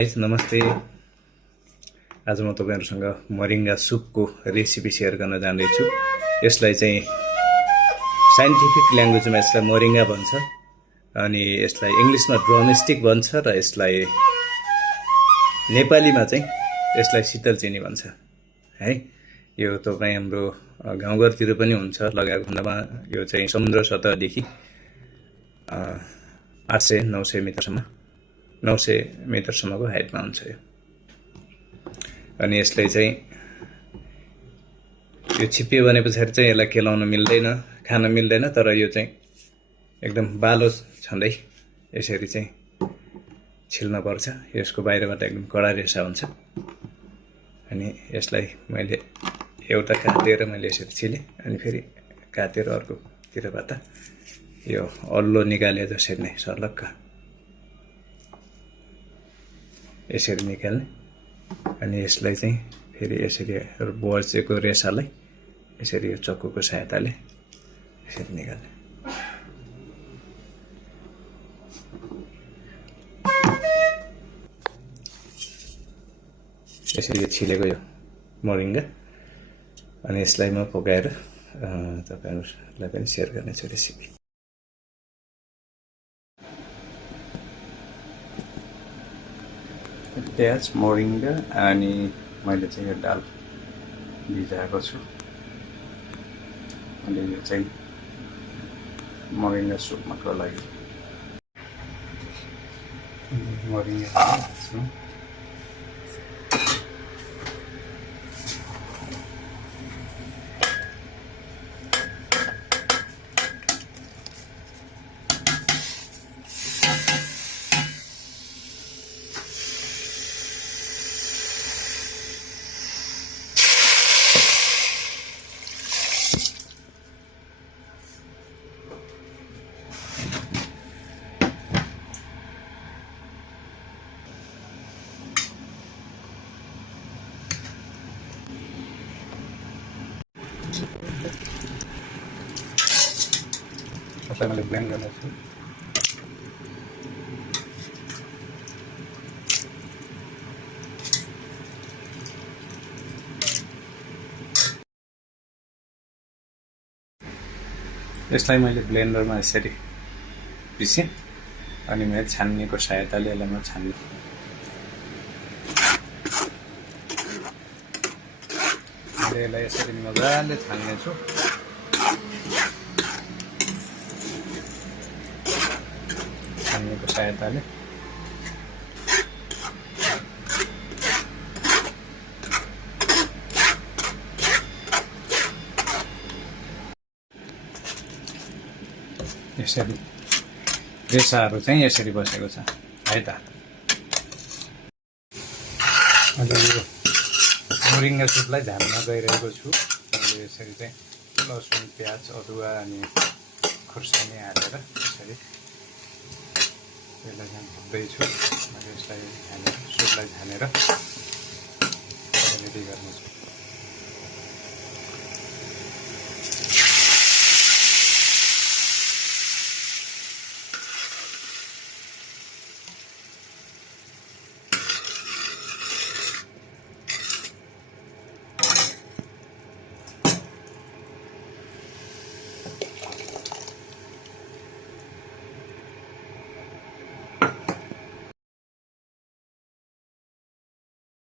नमस्ते। आज म तपाईहरुसँग मोरिङ्गा सुपको रेसिपी शेयर गर्न जाँदैछु। यसलाई चाहिँ साइन्टिफिक ल्याङ्ग्वेजमा यसलाई मोरिङ्गा भन्छ अनि यसलाई इंग्लिशमा ड्रमस्टिक भन्छ र यसलाई नेपालीमा चाहिँ यसलाई शीतलचेनी भन्छ है। यो तपाई हाम्रो गाउँघरतिर पनि हुन्छ। लगाएको खण्डमा यो चाहिँ समुद्र सतहदेखि 800-900 मिटरसम्म 900 मिटरसम्मको हाइटमा हुन्छ यो। अनि यसले चाहिँ यो छिप्पियो भने पछाडी चाहिँ यसलाई केलाउन मिल्दैन, खान मिल्दैन। तर यो चाहिँ एकदम बालो छँदै यसरी चाहिँ छिल्न पर्छ। यसको बाहिरबाट एकदम कडा रेसा हुन्छ। अनि यसलाई मैले एउटा काटेर मैले यसरी छिले अनि फेरि काटेर अर्कोतिरबाट यो अल्लो निकाले जसरी नै सर्लक्क यसरी निकाल्ने। अनि यसलाई चाहिँ फेरि यसरी बचेको रेसालाई यसरी यो चक्कुको सहायताले यसरी निकाल्ने। यसरी यो छिलेको यो मोरिङ्गा अनि यसलाई म पकाएर तपाईहरुलाई पनि शेयर गर्नेछु रेसिपी। प्याज, मोरिङ्गा अनि मैले चाहिँ यो दाल भिजाएको छु। अनि यो चाहिँ मोरिङ्गा सुपको लागि मोरिङ्गा हाल्छु। यसलाई मैले ब्लेन्ड गर्नेछु। यसलाई मैले ब्लेन्डरमा यसरी पिसे अनि मैले छान्नेको सहायताले यसलाई म छान्ने। मैले यसलाई यसरी मजाले छान्नेछु। छान्नेको सहायताले यसरी रेसाहरू चाहिँ यसरी बसेको छ है त। अहिले यो मोरिङ्गा सुपलाई झाल्न गइरहेको छु। मैले यसरी चाहिँ लसुन, प्याज, अदुवा अनि खुर्सानी हालेर यसरी यसलाई चाहिँ भुट्दैछु। मैले यसलाई सुपलाई झानेर रेडी गर्नेछु।